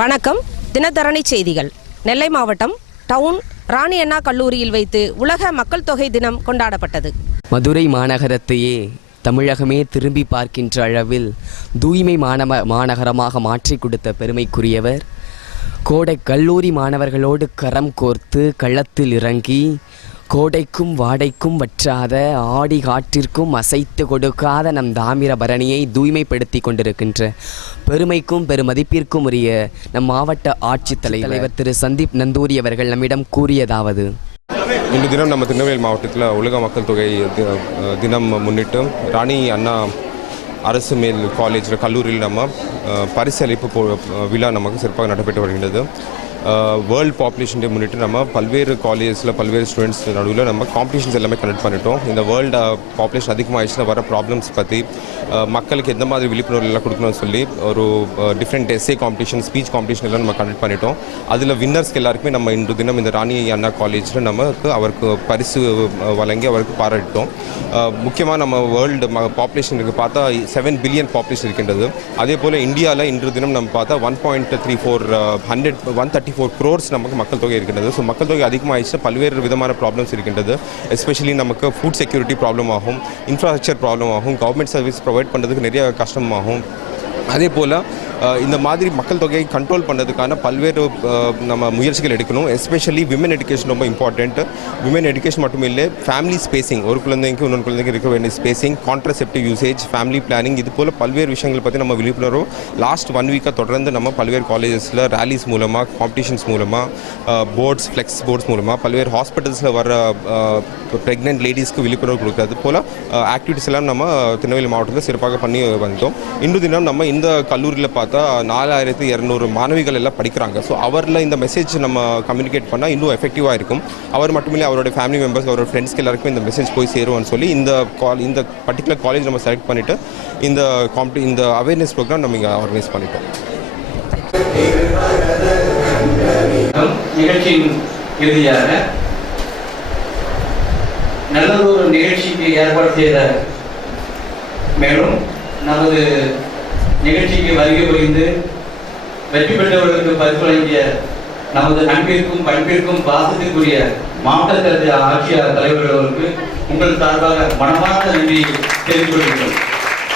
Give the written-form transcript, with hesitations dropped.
வணக்கம். தினத்தரணி செய்திகள். நெல்லை மாவட்டம் டவுன் ராணி அண்ணா கல்லூரியில் வைத்து உலக மக்கள் தொகை தினம் கொண்டாடப்பட்டது. மதுரை மாநகரத்தையே தமிழகமே திரும்பி பார்க்கின்ற அளவில் தூய்மை மாநகரமாக மாற்றி கொடுத்த பெருமைக்குரியவர். கோடை கல்லூரி மாணவர்களோடு கரம் கோர்த்து களத்தில் இறங்கி கோடைக்கும் வாடைக்கும் வற்றாத ஆடி காற்றிற்கும் அசைத்து கொடுக்காத நம் தாமிரபரணியை தூய்மைப்படுத்தி கொண்டிருக்கின்ற பெருமைக்கும் பெருமதிப்பிற்கும் உரிய நம் மாவட்ட ஆட்சித்தலைவர் திரு சந்தீப் நந்தூரி அவர்கள் நம்மிடம் கூறியதாவது: இன்று தினம் நம்ம திருநெல்வேலி மாவட்டத்தில் உலக மக்கள் தொகை தினம் முன்னிட்டு ராணி அண்ணா அரசு மேல் காலேஜில் கல்லூரியில் நம்ம பரிசளிப்பு விழா நமக்கு சிறப்பாக நடைபெற்று வருகின்றது. வேர்ல்டு பாப்புலேஷன் டே முன்னிட்டு நம்ம பல்வேறு காலேஜஸில் பல்வேறு ஸ்டூடெண்ட்ஸ் நடுவில் நம்ம காம்படிஷன்ஸ் எல்லாமே கண்டக்ட் பண்ணிட்டோம். இந்த வேர்ல்டு பாப்புலேஷன் அதிகமாகிடுச்சுன்னா வர ப்ராப்ளம்ஸ் பற்றி மக்களுக்கு எந்த மாதிரி விழிப்புணர்வு எல்லாம் கொடுக்கணும்னு சொல்லி ஒரு different essay competition, speech competition எல்லாம் நம்ம கண்டக்ட் பண்ணிட்டோம். அதில் வின்னர்ஸ்க்கு எல்லாருக்குமே நம்ம இன்று தினம் இந்த ராணி அண்ணா காலேஜில் நமக்கு அவருக்கு பரிசு வழங்கி அவருக்கு பாராட்டிட்டோம். முக்கியமாக நம்ம வேர்ல்டு பாப்புலேஷனுக்கு பார்த்தா 7 பில்லியன் பாப்புலேஷன் இருக்கின்றது. அதே போல் இந்தியாவில் இன்று தினம் நம்ம பார்த்தா 1.34 crores நமக்கு மக்கள் தொகை இருக்கின்றது. ஸோ மக்கள் தொகை அதிகமாகிடுச்சு, பல்வேறு விதமான ப்ராப்ளம்ஸ் இருக்கின்றது. எஸ்பெஷலி நமக்கு ஃபுட் செக்யூரிட்டி ப்ராப்ளம் ஆகும், இன்ஃப்ராஸ்ட்ரக்சர் ப்ராப்ளம் ஆகும், கவர்மெண்ட் சர்வீஸ் ப்ரொவைட் பண்ணுறதுக்கு நிறைய கஷ்டமாகும். அதே போல் இந்த மாதிரி மக்கள் தொகையை கண்ட்ரோல் பண்ணுறதுக்கான பல்வேறு நம்ம முயற்சிகள் எடுக்கணும். எஸ்பெஷலி விமன் எஜுகேஷன் ரொம்ப இம்பார்ட்டண்ட். விமன் எஜுகேஷன் மட்டும் இல்லை, ஃபேமிலி ஸ்பேசிங், ஒரு குழந்தைக்கு இன்னொரு குழந்தைக்கு இருக்க வேண்டிய spacing, contraceptive usage, family planning, இது போல் பல்வேறு விஷயங்கள் பற்றி நம்ம விழிப்புணர்வு லாஸ்ட் 1 வீக்காக தொடர்ந்து நம்ம பல்வேறு காலேஜஸில் ரேலிஸ் மூலமாக, காம்படிஷன்ஸ் மூலமாக, போர்ட்ஸ், ஃப்ளெக்ஸ் போர்ட்ஸ் மூலமாக, பல்வேறு ஹாஸ்பிட்டல்ஸில் வர ப்ரெக்னென்ட் லேடிஸ்க்கு விழிப்புணர்வு கொடுக்குறது போல் ஆக்டிவிட்டிஸ் எல்லாம் நம்ம திருநெல்வேலி மாவட்டத்தில் சிறப்பாக பண்ணி வந்தோம். இன்று தினம் நம்ம இந்த கல்லூரியில் பார்த்தா 4200 மாணவிகள் எல்லாம் படிக்கிறாங்க. ஸோ அவரில் இந்த மெசேஜ் நம்ம கம்யூனிகேட் பண்ணால் இன்னும் எஃபெக்டிவாக இருக்கும். அவர் மட்டுமில்லை, அவரோட ஃபேமிலி மெம்பர்ஸ், அவரோட ஃப்ரெண்ட்ஸ்க்கு எல்லாருக்கும் இந்த மெசேஜ் போய் சேருவோம்னு சொல்லி இந்த பர்டிகுலர் காலேஜ் நம்ம செலக்ட் பண்ணிவிட்டு இந்த அவேர்னஸ் ப்ரோக்ராம் நம்ம இங்கே ஆர்கனைஸ் பண்ணிட்டோம். நிகழ்ச்சியின் இறுதியாக நல்லதொரு நிகழ்ச்சிக்கு ஏற்பாடு செய்த மேலும் நமது நிகழ்ச்சிக்கு வருகை புரிந்து வெற்றி பெற்றவர்களுக்கு பரிசு வழங்கிய நமது அன்பிற்கும் பண்பிற்கும் பாசத்திற்குரிய மாவட்ட ஆட்சியாளர் தலைவர்களுக்கு உங்கள் சார்பாக மனமார்ந்த நன்றி தெரிவித்துக் கொள்கிறோம்.